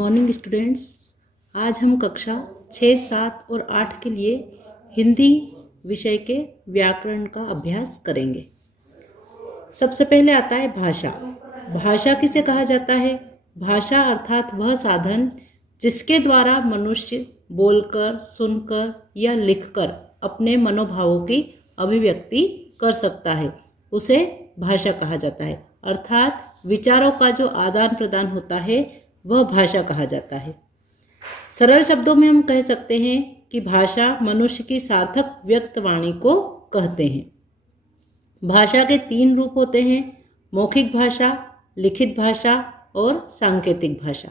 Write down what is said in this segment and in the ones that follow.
Morning students. आज हम कक्षा 6, 7 और 8 के लिए हिंदी विषय के व्याकरण का अभ्यास करेंगे। सबसे पहले आता है भाषा। भाषा किसे कहा जाता है? भाषा अर्थात वह साधन जिसके द्वारा मनुष्य बोलकर, सुनकर या लिखकर अपने मनोभावों की अभिव्यक्ति कर सकता है, उसे भाषा कहा जाता है। अर्थात विचारों का जो आदान प्रदान होता है वह भाषा कहा जाता है। सरल शब्दों में हम कह सकते हैं कि भाषा मनुष्य की सार्थक व्यक्त वाणी को कहते हैं। भाषा के 3 रूप होते हैं: मौखिक भाषा, लिखित भाषा और सांकेतिक भाषा।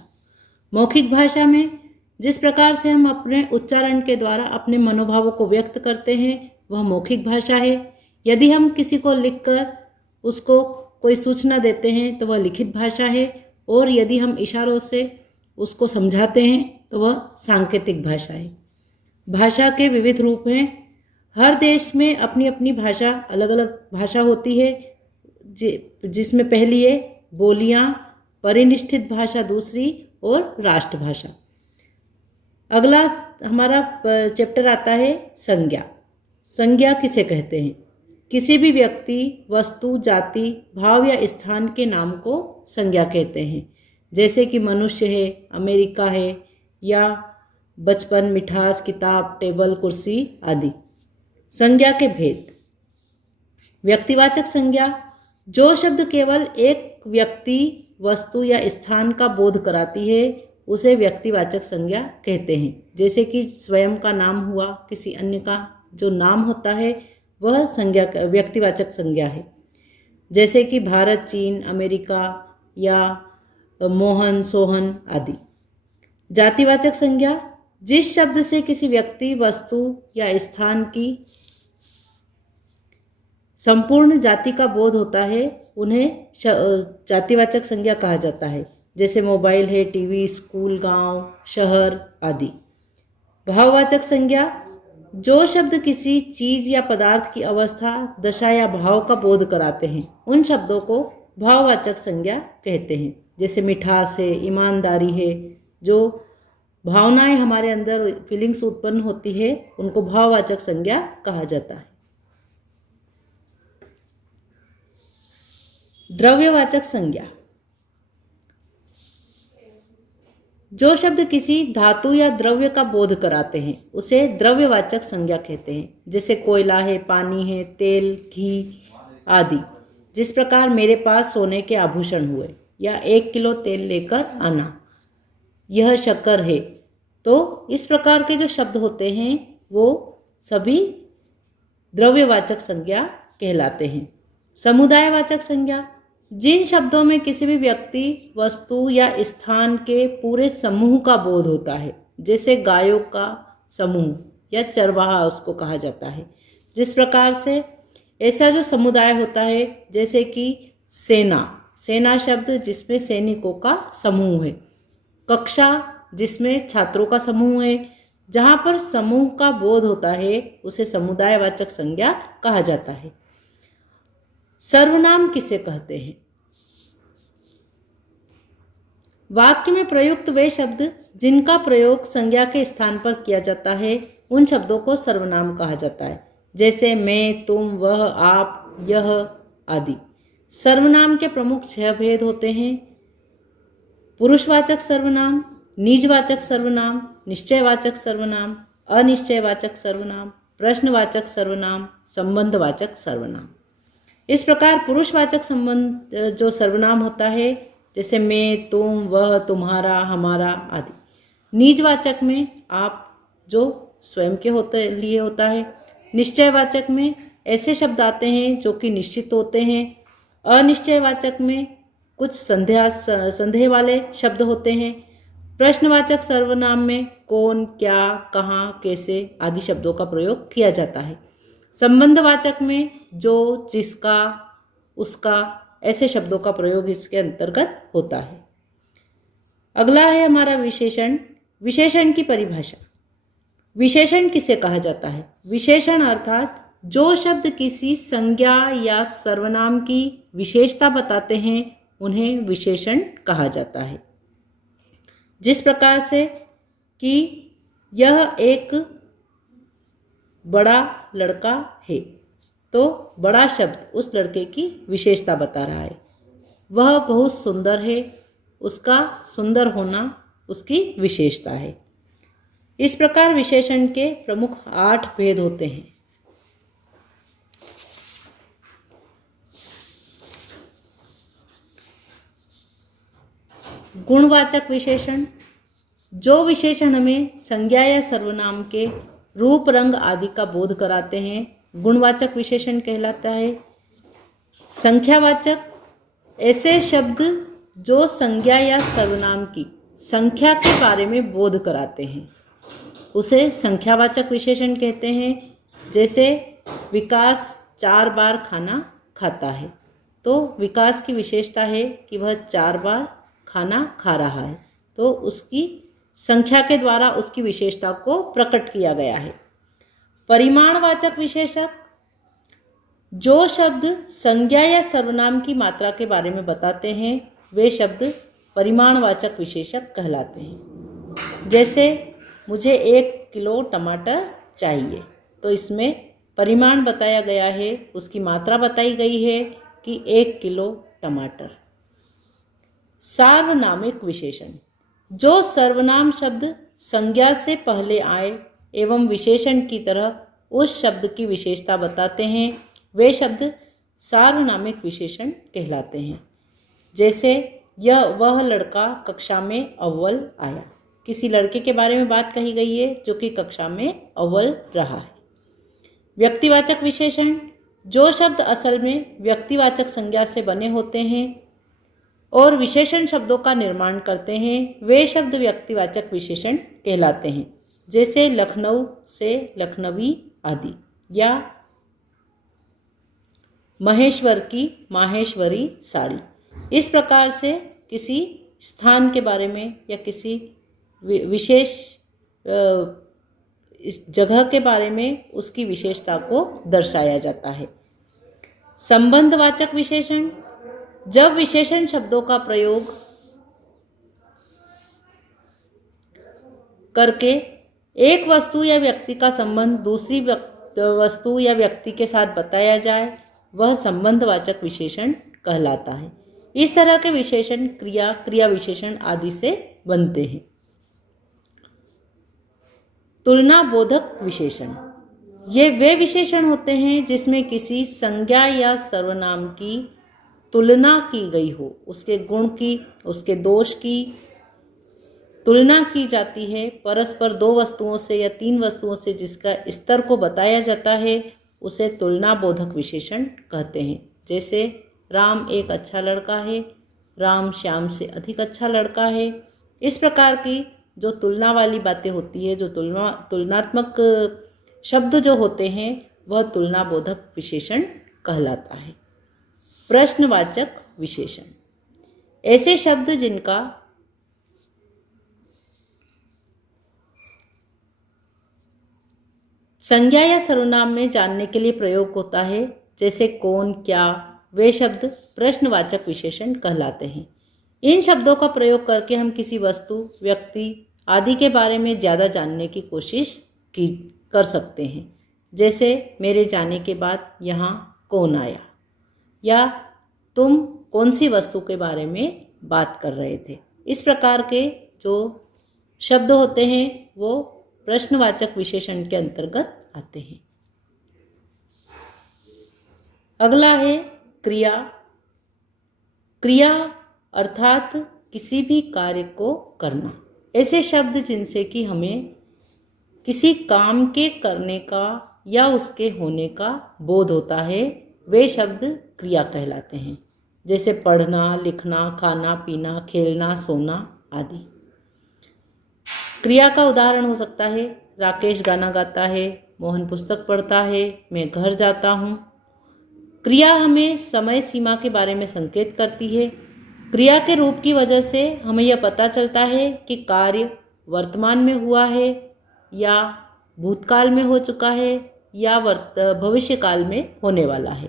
मौखिक भाषा में जिस प्रकार से हम अपने उच्चारण के द्वारा अपने मनोभावों को व्यक्त करते हैं वह मौखिक भाषा है। यदि हम किसी को लिखकर उसको कोई सूचना देते हैं तो वह लिखित भाषा है, और यदि हम इशारों से उसको समझाते हैं तो वह सांकेतिक भाषा है। भाषा के विविध रूप हैं। हर देश में अपनी अपनी भाषा, अलग अलग भाषा होती है, जिसमें पहली है बोलियां, परिनिष्ठित भाषा दूसरी और राष्ट्रभाषा। अगला हमारा चैप्टर आता है संज्ञा। संज्ञा किसे कहते हैं? किसी भी व्यक्ति, वस्तु, जाति, भाव या स्थान के नाम को संज्ञा कहते हैं। जैसे कि मनुष्य है, अमेरिका है, या बचपन, मिठास, किताब, टेबल, कुर्सी आदि। संज्ञा के भेद। व्यक्तिवाचक संज्ञा, जो शब्द केवल एक व्यक्ति, वस्तु या स्थान का बोध कराती है उसे व्यक्तिवाचक संज्ञा कहते हैं। जैसे कि स्वयं का नाम हुआ, किसी अन्य का जो नाम होता है वह संज्ञा व्यक्तिवाचक संज्ञा है। जैसे कि भारत, चीन, अमेरिका या मोहन, सोहन आदि। जातिवाचक संज्ञा, जिस शब्द से किसी व्यक्ति, वस्तु या स्थान की संपूर्ण जाति का बोध होता है उन्हें जातिवाचक संज्ञा कहा जाता है। जैसे मोबाइल है, टीवी, स्कूल, गांव, शहर आदि। भाववाचक संज्ञा, जो शब्द किसी चीज या पदार्थ की अवस्था, दशा या भाव का बोध कराते हैं उन शब्दों को भाववाचक संज्ञा कहते हैं। जैसे मिठास है, ईमानदारी है, जो भावनाएं हमारे अंदर फीलिंग्स उत्पन्न होती है उनको भाववाचक संज्ञा कहा जाता है। द्रव्यवाचक संज्ञा, जो शब्द किसी धातु या द्रव्य का बोध कराते हैं उसे द्रव्यवाचक संज्ञा कहते हैं। जैसे कोयला है, पानी है, तेल, घी आदि। जिस प्रकार मेरे पास सोने के आभूषण हुए, या 1 किलो तेल लेकर आना, यह शक्कर है। तो इस प्रकार के जो शब्द होते हैं वो सभी द्रव्यवाचक संज्ञा कहलाते हैं। समुदायवाचक संज्ञा, जिन शब्दों में किसी भी व्यक्ति, वस्तु या स्थान के पूरे समूह का बोध होता है, जैसे गायों का समूह या चरवाहा उसको कहा जाता है। जिस प्रकार से ऐसा जो समुदाय होता है, जैसे कि सेना, सेना शब्द जिसमें सैनिकों का समूह है। कक्षा, जिसमें छात्रों का समूह है। जहाँ पर समूह का बोध होता है उसे समुदायवाचक संज्ञा कहा जाता है। सर्वनाम किसे कहते हैं? वाक्य में प्रयुक्त वे शब्द जिनका प्रयोग संज्ञा के स्थान पर किया जाता है उन शब्दों को सर्वनाम कहा जाता है। जैसे मैं, तुम, वह, आप, यह आदि। सर्वनाम के प्रमुख 6 भेद होते हैं: पुरुषवाचक सर्वनाम, निजवाचक सर्वनाम, निश्चयवाचक सर्वनाम, अनिश्चयवाचक सर्वनाम, प्रश्नवाचक सर्वनाम, संबंधवाचक सर्वनाम। इस प्रकार पुरुषवाचक संबंध जो सर्वनाम होता है, जैसे मैं, तुम, वह, तुम्हारा, हमारा आदि। निजवाचक में आप, जो स्वयं के लिए होता है। निश्चयवाचक में ऐसे शब्द आते हैं जो कि निश्चित होते हैं। अनिश्चयवाचक में कुछ संदेह वाले शब्द होते हैं। प्रश्नवाचक सर्वनाम में कौन, क्या, कहाँ, कैसे आदि शब्दों का प्रयोग किया जाता है। संबंधवाचक में जो, जिसका, उसका ऐसे शब्दों का प्रयोग इसके अंतर्गत होता है। अगला है हमारा विशेषण। विशेषण की परिभाषा। विशेषण किसे कहा जाता है? विशेषण अर्थात जो शब्द किसी संज्ञा या सर्वनाम की विशेषता बताते हैं उन्हें विशेषण कहा जाता है। जिस प्रकार से कि यह एक बड़ा लड़का है, तो बड़ा शब्द उस लड़के की विशेषता बता रहा है। वह बहुत सुंदर है, उसका सुंदर होना उसकी विशेषता है। इस प्रकार विशेषण के प्रमुख 8 भेद होते हैं। गुणवाचक विशेषण, जो विशेषण हमें संज्ञा या सर्वनाम के रूप, रंग आदि का बोध कराते हैं, गुणवाचक विशेषण कहलाता है। संख्यावाचक, ऐसे शब्द जो संज्ञा या सर्वनाम की संख्या के बारे में बोध कराते हैं, उसे संख्यावाचक विशेषण कहते हैं। जैसे विकास 4 बार खाना खाता है, तो विकास की विशेषता है कि वह 4 बार खाना खा रहा है, तो उसकी संख्या के द्वारा उसकी विशेषता को प्रकट किया गया है। परिमाणवाचक विशेषक, जो शब्द संज्ञा या सर्वनाम की मात्रा के बारे में बताते हैं, वे शब्द परिमाणवाचक विशेषक कहलाते हैं। जैसे मुझे 1 किलो टमाटर चाहिए, तो इसमें परिमाण बताया गया है, उसकी मात्रा बताई गई है कि 1 किलो टमाटर। सार्वनामिक विशेषण, जो सर्वनाम शब्द संज्ञा से पहले आए एवं विशेषण की तरह उस शब्द की विशेषता बताते हैं, वे शब्द सार्वनामिक विशेषण कहलाते हैं। जैसे वह लड़का कक्षा में अव्वल आया, किसी लड़के के बारे में बात कही गई है जो कि कक्षा में अव्वल रहा है। व्यक्तिवाचक विशेषण, जो शब्द असल में व्यक्तिवाचक संज्ञा से बने होते हैं और विशेषण शब्दों का निर्माण करते हैं, वे शब्द व्यक्तिवाचक विशेषण कहलाते हैं। जैसे लखनऊ से लखनवी आदि, या महेश्वर की माहेश्वरी साड़ी। इस प्रकार से किसी स्थान के बारे में या किसी विशेष इस जगह के बारे में उसकी विशेषता को दर्शाया जाता है। संबंधवाचक विशेषण, जब विशेषण शब्दों का प्रयोग करके एक वस्तु या व्यक्ति का संबंध दूसरी वस्तु या व्यक्ति के साथ बताया जाए, वह संबंधवाचक विशेषण कहलाता है। इस तरह के विशेषण क्रिया, क्रिया विशेषण आदि से बनते हैं। तुलना बोधक विशेषण, ये वे विशेषण होते हैं जिसमें किसी संज्ञा या सर्वनाम की तुलना की गई हो, उसके गुण की, उसके दोष की तुलना की जाती है परस्पर 2 वस्तुओं से या 3 वस्तुओं से, जिसका स्तर को बताया जाता है, उसे तुलना बोधक विशेषण कहते हैं। जैसे राम एक अच्छा लड़का है, राम श्याम से अधिक अच्छा लड़का है। इस प्रकार की जो तुलना वाली बातें होती है, जो तुलनात्मक शब्द जो होते हैं, वह तुलना बोधक विशेषण कहलाता है। प्रश्नवाचक विशेषण, ऐसे शब्द जिनका संज्ञा या सर्वनाम में जानने के लिए प्रयोग होता है, जैसे कौन, क्या, वे शब्द प्रश्नवाचक विशेषण कहलाते हैं। इन शब्दों का प्रयोग करके हम किसी वस्तु, व्यक्ति आदि के बारे में ज़्यादा जानने की कोशिश कर सकते हैं। जैसे मेरे जाने के बाद यहाँ कौन आया, या तुम कौन सी वस्तु के बारे में बात कर रहे थे। इस प्रकार के जो शब्द होते हैं वो प्रश्नवाचक विशेषण के अंतर्गत आते हैं। अगला है क्रिया। क्रिया अर्थात किसी भी कार्य को करना। ऐसे शब्द जिनसे कि हमें किसी काम के करने का या उसके होने का बोध होता है, वे शब्द क्रिया कहलाते हैं। जैसे पढ़ना, लिखना, खाना, पीना, खेलना, सोना आदि। क्रिया का उदाहरण हो सकता है, राकेश गाना गाता है, मोहन पुस्तक पढ़ता है, मैं घर जाता हूँ। क्रिया हमें समय सीमा के बारे में संकेत करती है। क्रिया के रूप की वजह से हमें यह पता चलता है कि कार्य वर्तमान में हुआ है या भूतकाल में हो चुका है या भविष्य काल में होने वाला है।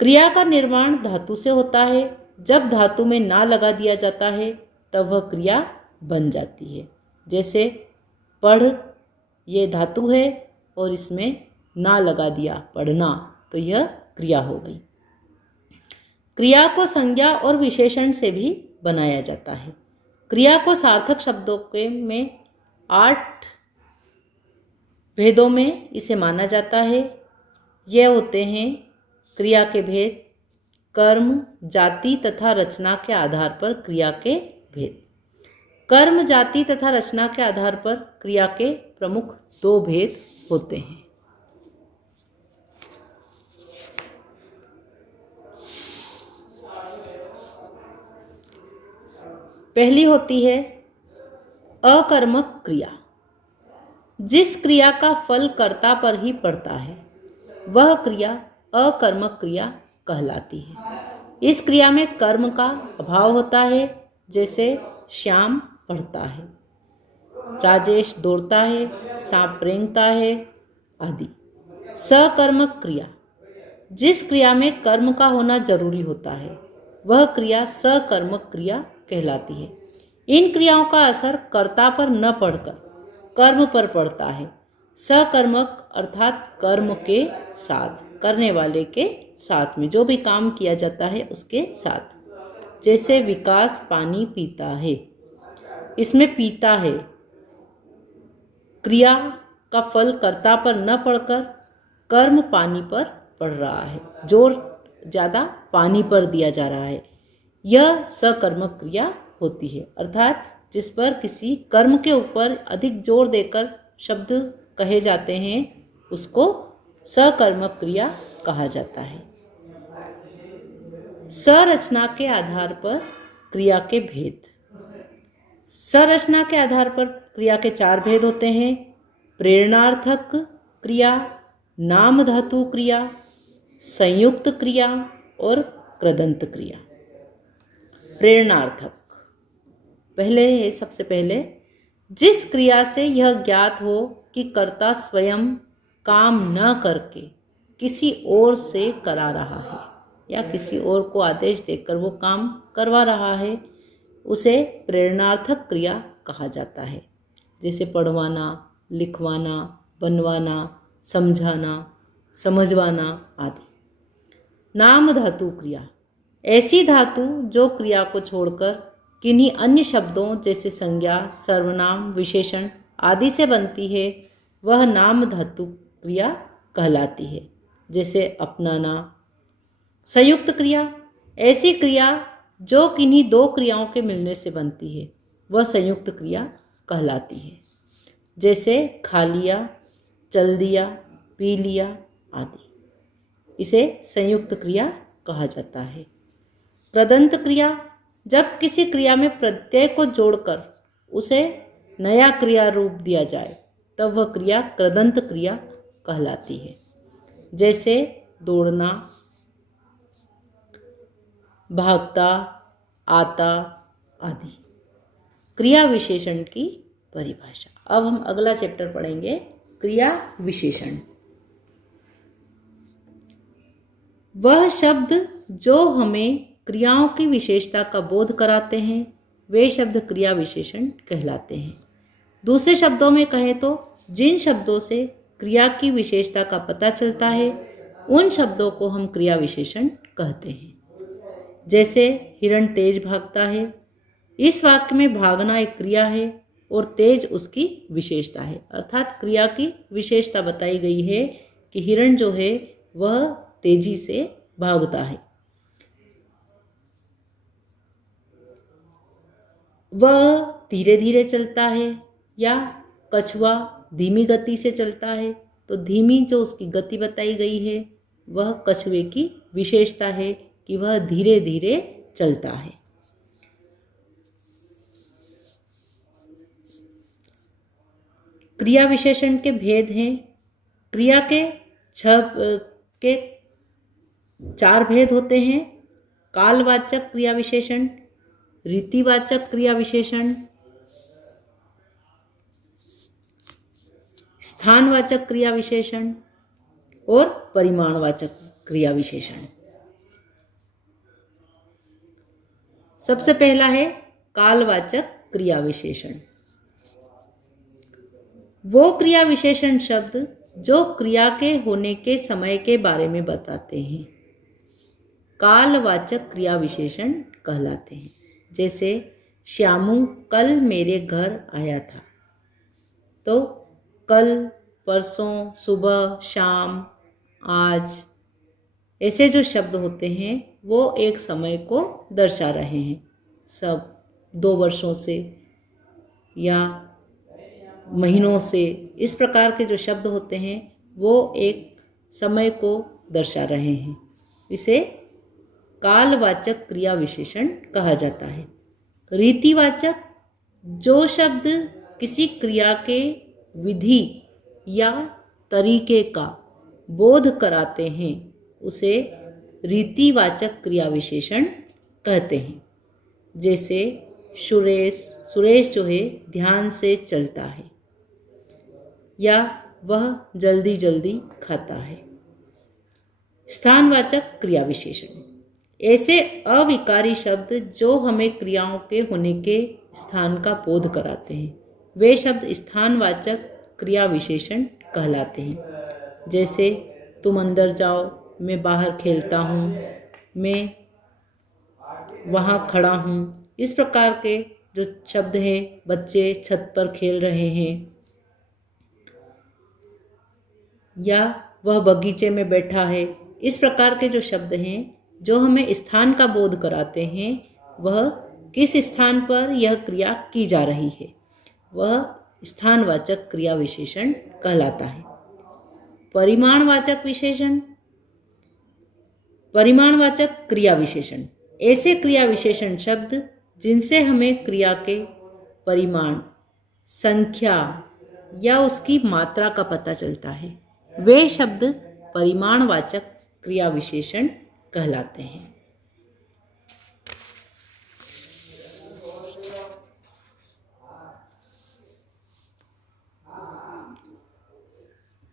क्रिया का निर्माण धातु से होता है। जब धातु में ना लगा दिया जाता है तब वह क्रिया बन जाती है। जैसे पढ़, ये धातु है और इसमें ना लगा दिया, पढ़ना, तो यह क्रिया हो गई। क्रिया को संज्ञा और विशेषण से भी बनाया जाता है। क्रिया को सार्थक शब्दों के में 8 भेदों में इसे माना जाता है। यह होते हैं क्रिया के भेद, कर्म, जाति तथा रचना के आधार पर क्रिया के भेद। कर्म, जाति तथा रचना के आधार पर क्रिया के प्रमुख 2 भेद होते हैं। पहली होती है अकर्मक क्रिया। जिस क्रिया का फल कर्ता पर ही पड़ता है वह क्रिया अकर्मक क्रिया कहलाती है। इस क्रिया में कर्म का अभाव होता है। जैसे श्याम पढ़ता है, राजेश दौड़ता है, सांप रेंगता है आदि। सकर्मक क्रिया, जिस क्रिया में कर्म का होना जरूरी होता है वह क्रिया सकर्मक क्रिया कहलाती है। इन क्रियाओं का असर कर्ता पर न पड़कर कर्म पर पड़ता है। सकर्मक अर्थात कर्म के साथ, करने वाले के साथ में, जो भी काम किया जाता है उसके साथ। जैसे विकास पानी पीता है, इसमें पीता है, क्रिया का फल कर्ता पर न पड़कर कर्म पानी पर पड़ रहा है, जोर ज़्यादा पानी पर दिया जा रहा है। यह सकर्मक क्रिया होती है, अर्थात जिस पर किसी कर्म के ऊपर अधिक जोर देकर शब्द कहे जाते हैं उसको सकर्मक क्रिया कहा जाता है। संरचना के आधार पर क्रिया के भेद। संरचना के आधार पर क्रिया के 4 भेद होते हैं। प्रेरणार्थक क्रिया, नाम धातु क्रिया, संयुक्त क्रिया और कृदंत क्रिया। प्रेरणार्थक पहले है, सबसे पहले जिस क्रिया से यह ज्ञात हो कि कर्ता स्वयं काम न करके किसी और से करा रहा है या किसी और को आदेश देकर वो काम करवा रहा है, उसे प्रेरणार्थक क्रिया कहा जाता है। जैसे पढ़वाना, लिखवाना, बनवाना, समझाना, समझवाना आदि। नाम धातु क्रिया, ऐसी धातु जो क्रिया को छोड़कर किन्हीं अन्य शब्दों जैसे संज्ञा, सर्वनाम, विशेषण आदि से बनती है, वह नाम धातु क्रिया कहलाती है। जैसे अपनाना। संयुक्त क्रिया, ऐसी क्रिया जो किन्हीं 2 क्रियाओं के मिलने से बनती है, वह संयुक्त क्रिया कहलाती है। जैसे खा लिया, चल दिया, पी लिया आदि। इसे संयुक्त क्रिया कहा जाता है। कृदंत क्रिया, जब किसी क्रिया में प्रत्यय को जोड़कर उसे नया क्रिया रूप दिया जाए तब वह क्रिया कृदंत क्रिया कहलाती है। जैसे दौड़ना, भागता, आता आदि। क्रिया विशेषण की परिभाषा। अब हम अगला चैप्टर पढ़ेंगे, क्रिया विशेषण। वह शब्द जो हमें क्रियाओं की विशेषता का बोध कराते हैं वे शब्द क्रिया विशेषण कहलाते हैं। दूसरे शब्दों में कहें तो जिन शब्दों से क्रिया की विशेषता का पता चलता है उन शब्दों को हम क्रिया विशेषण कहते हैं। जैसे हिरण तेज भागता है, इस वाक्य में भागना एक क्रिया है और तेज उसकी विशेषता है, अर्थात क्रिया की विशेषता बताई गई है कि हिरण जो है वह तेजी से भागता है। वह धीरे धीरे चलता है या कछुआ धीमी गति से चलता है, तो धीमी जो उसकी गति बताई गई है वह कछुए की विशेषता है कि वह धीरे धीरे चलता है। क्रिया विशेषण के भेद हैं। क्रिया के 4 भेद होते हैं। कालवाचक क्रिया विशेषण, रीतिवाचक क्रिया विशेषण, स्थानवाचक क्रिया विशेषण और परिमाणवाचक क्रिया विशेषण। सबसे पहला है कालवाचक क्रिया विशेषण। वो क्रिया विशेषण शब्द जो क्रिया के होने के समय के बारे में बताते हैं कालवाचक क्रिया विशेषण कहलाते हैं। जैसे श्यामू कल मेरे घर आया था, तो कल, परसों, सुबह, शाम, आज, ऐसे जो शब्द होते हैं वो एक समय को दर्शा रहे हैं। सब 2 वर्षों से या महीनों से, इस प्रकार के जो शब्द होते हैं वो एक समय को दर्शा रहे हैं। इसे कालवाचक क्रिया विशेषण कहा जाता है। रीतिवाचक, जो शब्द किसी क्रिया के विधि या तरीके का बोध कराते हैं उसे रीतिवाचक क्रिया विशेषण कहते हैं। जैसे सुरेश जो है ध्यान से चलता है, या वह जल्दी जल्दी खाता है। स्थानवाचक क्रिया विशेषण, ऐसे अविकारी शब्द जो हमें क्रियाओं के होने के स्थान का बोध कराते हैं, वे शब्द स्थानवाचक क्रिया विशेषण कहलाते हैं। जैसे तुम अंदर जाओ, मैं बाहर खेलता हूँ, मैं वहाँ खड़ा हूँ। इस प्रकार के जो शब्द हैं, बच्चे छत पर खेल रहे हैं, या वह बगीचे में बैठा है। इस प्रकार के जो शब्द हैं जो हमें स्थान का बोध कराते हैं, वह किस स्थान पर यह क्रिया की जा रही है, वह स्थानवाचक क्रिया विशेषण कहलाता है। परिमाणवाचक विशेषण, परिमाणवाचक क्रिया विशेषण, ऐसे क्रिया विशेषण शब्द जिनसे हमें क्रिया के परिमाण, संख्या या उसकी मात्रा का पता चलता है, वे शब्द परिमाणवाचक क्रिया विशेषण कहलाते हैं।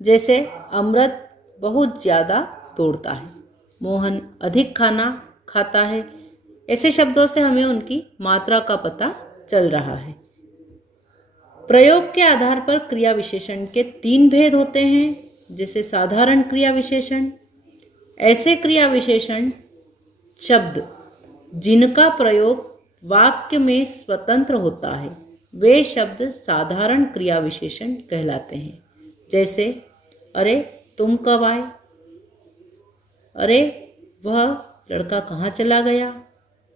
जैसे अमृत बहुत ज़्यादा तोड़ता है, मोहन अधिक खाना खाता है। ऐसे शब्दों से हमें उनकी मात्रा का पता चल रहा है। प्रयोग के आधार पर क्रिया विशेषण के 3 भेद होते हैं। जैसे साधारण क्रिया विशेषण, ऐसे क्रिया विशेषण शब्द जिनका प्रयोग वाक्य में स्वतंत्र होता है, वे शब्द साधारण क्रिया विशेषण कहलाते हैं। जैसे अरे तुम कब आए, अरे वह लड़का कहाँ चला गया।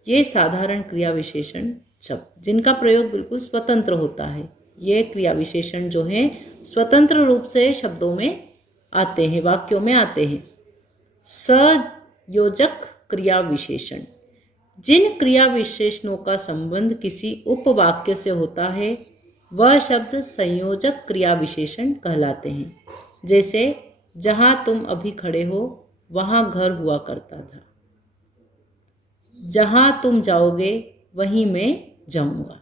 ये साधारण क्रिया विशेषण शब्द जिनका प्रयोग बिल्कुल स्वतंत्र होता है, ये क्रिया विशेषण जो हैं स्वतंत्र रूप से शब्दों में आते हैं, वाक्यों में आते हैं। संयोजक क्रिया विशेषण, जिन क्रिया विशेषणों का संबंध किसी उपवाक्य से होता है, वह शब्द संयोजक क्रिया विशेषण कहलाते हैं। जैसे जहाँ तुम अभी खड़े हो वहाँ घर हुआ करता था, जहाँ तुम जाओगे वहीं मैं जाऊंगा।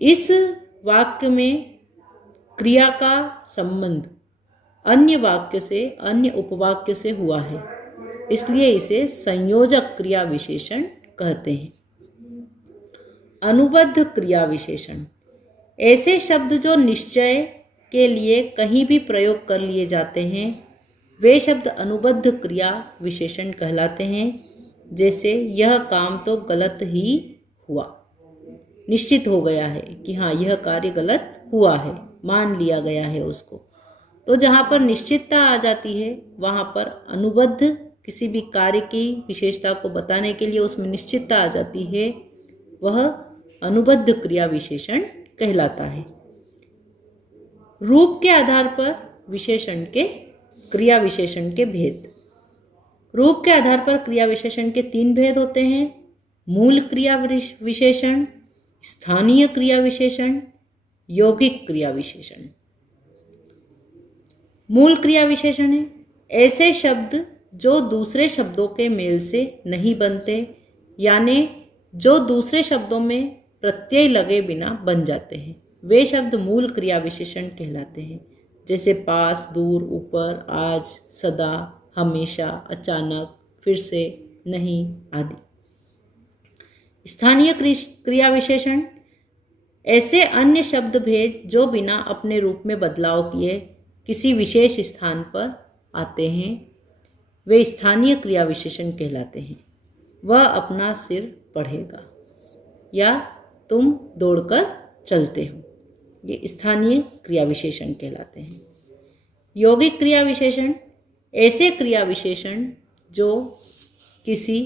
इस वाक्य में क्रिया का संबंध अन्य वाक्य से, अन्य उपवाक्य से हुआ है, इसलिए इसे संयोजक क्रिया विशेषण कहते हैं। अनुबद्ध क्रिया विशेषण, ऐसे शब्द जो निश्चय के लिए कहीं भी प्रयोग कर लिए जाते हैं, वे शब्द अनुबद्ध क्रिया विशेषण कहलाते हैं। जैसे यह काम तो गलत ही हुआ, निश्चित हो गया है कि हाँ यह कार्य गलत हुआ है, मान लिया गया है उसको। तो जहाँ पर निश्चितता आ जाती है, वहाँ पर अनुबद्ध किसी भी कार्य की विशेषता को बताने के लिए उसमें निश्चितता आ जाती है, वह अनुबद्ध क्रिया विशेषण कहलाता है। रूप के आधार पर विशेषण के क्रिया विशेषण के भेद। रूप के आधार पर क्रिया विशेषण के 3 भेद होते हैं। मूल क्रिया विशेषण, स्थानीय क्रिया विशेषण, यौगिक क्रिया विशेषण। मूल क्रिया विशेषण है ऐसे शब्द जो दूसरे शब्दों के मेल से नहीं बनते, यानी जो दूसरे शब्दों में प्रत्यय लगे बिना बन जाते हैं, वे शब्द मूल क्रिया विशेषण कहलाते हैं। जैसे पास, दूर, ऊपर, आज, सदा, हमेशा, अचानक, फिर से, नहीं आदि। स्थानीय क्रिया विशेषण ऐसे अन्य शब्द भेद जो बिना अपने रूप में बदलाव किए किसी विशेष स्थान पर आते हैं, वे स्थानीय क्रिया विशेषण कहलाते हैं। वह अपना सिर पढ़ेगा या तुम दौड़कर चलते हो, ये स्थानीय क्रिया विशेषण कहलाते हैं। यौगिक क्रिया विशेषण ऐसे क्रिया विशेषण जो किसी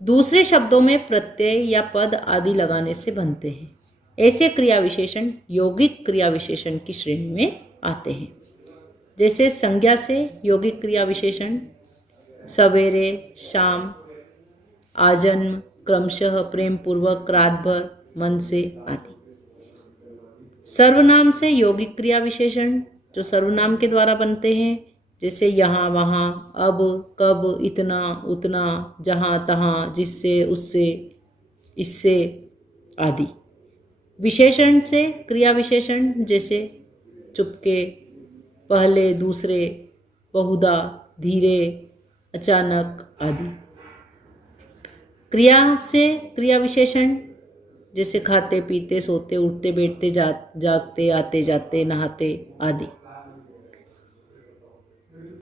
दूसरे शब्दों में प्रत्यय या पद आदि लगाने से बनते हैं, ऐसे क्रिया विशेषण यौगिक क्रिया विशेषण की श्रेणी में आते हैं। जैसे संज्ञा से यौगिक क्रिया विशेषण सवेरे, शाम, आजन्म, क्रमशः, प्रेम पूर्वक, रात भर, मन से आदि। सर्वनाम से यौगिक क्रिया विशेषण जो सर्वनाम के द्वारा बनते हैं, जैसे यहाँ, वहाँ, अब, कब, इतना, उतना, जहाँ, तहाँ, जिससे, उससे, इससे आदि। विशेषण से क्रिया विशेषण जैसे चुपके, पहले, दूसरे, बहुधा, धीरे, अचानक आदि। क्रिया से क्रिया विशेषण जैसे खाते, पीते, सोते, उठते, बैठते, जागते, आते, जाते, नहाते आदि।